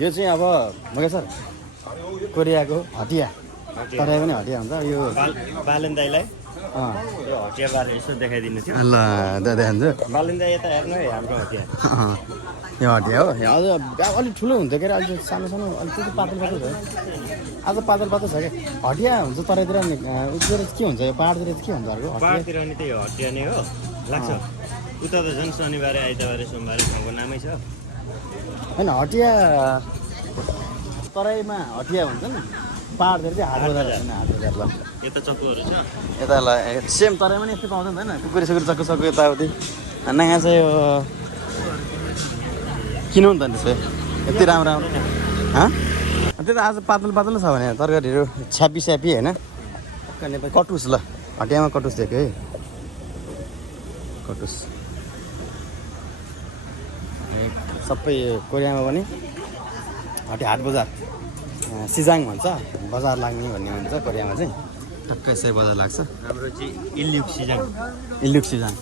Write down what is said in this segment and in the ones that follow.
यो चाहिँ अब मगे सर कोरियाको हटिया तराई पनि हटिया हुन्छ यो बालेन दाइलाई यो हटिया बारे यसो देखाइदिनु थियो ल देखान्छु बालेन दाइ यता हेर्नु है हाम्रो हटिया यो हटिया हो अझ अलिक ठुलो हुन्छ के अरे अलिक सानो सानो अलिक चाहिँ पातल पातल छ आज पातल पातल छ क्या हटिया हुन्छ तराईतिर उतिर के हुन्छ यो पाहाडतिर के हुन्छ अर्को पाहाडतिर नि त्यही हटिया नै हो लाग्छ उता त झन् शनिबारे आइतबारे सोमबारे ठाउँको नामै छ होइन हटिया तराईमा हटिया हुन्छ नि पाहाडतिर चाहिँ हाट बजार होइन हाट बजार ल यता चक्कुहरू छ यता ल सेम तराईमा नि यस्तै पाउँछ नि होइन कुकुरी सुकुरी चक्कु सक्कु यताउति नयाँ चाहिँ यो किनौँ नि त त्यसो यति राम्रो राम्रो त्यही त आज पातल पातल छ भने तरकारीहरू छ्यापी स्यापी होइन कटुस ल हटियामा कटुस दिएको है कटुस सबै कोरियामा पनि हटिया हाट बजार सिजाङ भन्छ बजार लाग्ने भन्ने हुन्छ कोरियामा चाहिँ टक्कै यसरी बजार लाग्छ हाम्रो चाहिँ इल्युक सिजाङ सिजाङ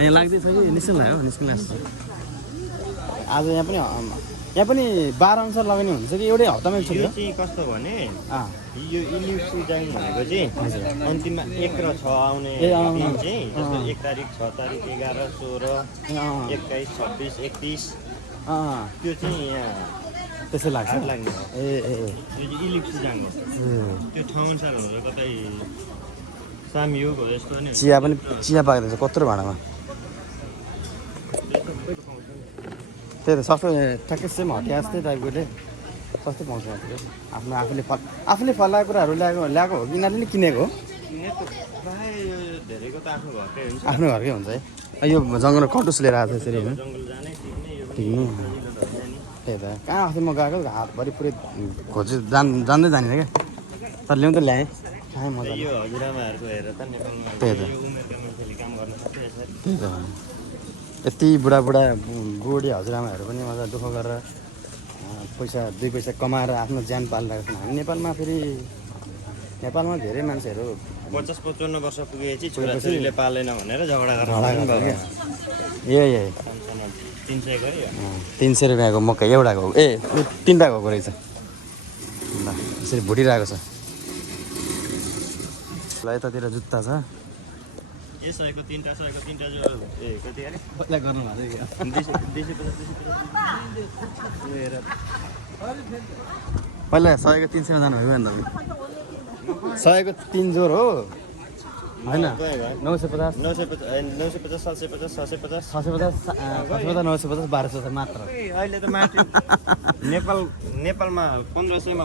यहाँ लाग्दैछ कि निस्किन लाग्यो निस्किन लाग्छ आज यहाँ पनि 12 अनुसार लगाउने हुन्छ कि एउटै हप्तामै छ यो चाहिँ कस्तो भने यो इल्युक सिजाङ भनेको चाहिँ अन्तिममा 1 र 6 आउने दिन चाहिँ जस्तो 1 तारिक 6 तारिक 11 16 21 26 31 त्यो चाहिँ यहाँ त्यसै लाग्छ लाग्ने हो ए यो चाहिँ इल्युक सिजाङ हो त्यो ठाउँ अनुसार हुन्छ कतै सामयुग हो यस्तो नि चिया पाक्दैछ कत्रो भाँडामा त्यही त सस्तो ठ्याक्कै सेम हटिया जस्तै टाइपकोले सस्तै पाउँछ आफ्नो आफूले फलाएको कुराहरू ल्याएको हो कि यिनीहरूले नि किनेको हो आफ्नो घरकै हुन्छ है यो जङ्गल कटुस लिएर आएको छ यसरी होइन ठिक नै त्यही त कहाँ अस्ति म गएको हातभरि पुरै खोजी जान्दै जानिनँ क्या तर ल्याउँ त ल्याएँ खाएँ मजा त्यही त यति बुढाबुढा बुढी हजुरआमाहरू पनि मजा दुःख गरेर पैसा 2 पैसा कमाएर आफ्नो ज्यान पालिरहेको छन् हामी नेपालमा फेरि नेपालमा धेरै मान्छेहरू 50-55 वर्ष पुगेपछि छोराछोरीले पालेन भनेर झगडा गरेर ए 300 गरे 300 रुपियाँको मकै एउटाको ए 3टा गएको रहेछ ल यसरी भुटिरहेको छ ल यतातिर जुत्ता छ यसैको 3टा जो ए कति अरे कसलाई गर्नु भएको पहिला 100 को 300 मा जानु भयो नि त 100 को 3 जोर हो हैन 950 950 750 650 650 950 1200 मात्र अहिले त मार्टिन नेपालमा 1500 मा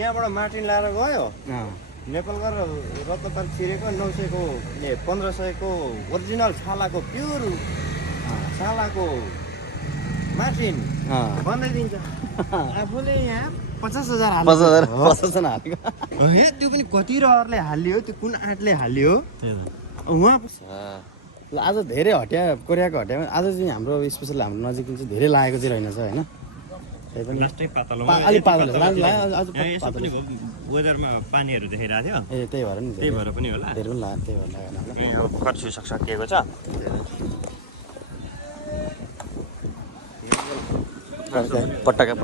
यहाँबाट मार्टिन लाएर गयो नेपाल गएर रत्नतर छिरेको 900 को 1500 को ओरिजिनल छालाको प्योर छालाको मार्टिन बनाइदिन्छ आफूले यहाँ 50,000 हालेको हे त्यो पनि कति रहरले हाल्यो त्यो कुन आँटले हाल्यो उहाँ ल आज धेरै हटिया कोरियाको हटियामा आज चाहिँ हाम्रो स्पेशल हाम्रो नजिक चाहिँ धेरै लागेको चाहिँ रहेनछ हैन त्यही पनि लास्टै पातलो अलि पातलो वेदरमा पानीहरू देखाइरहेको थियो ए त्यही भएर नि त्यही भएर पनि होला धेरै पनि लाग्यो त्यही भएर लाग्यो यहाँ भर्खर सकिएको छ पटका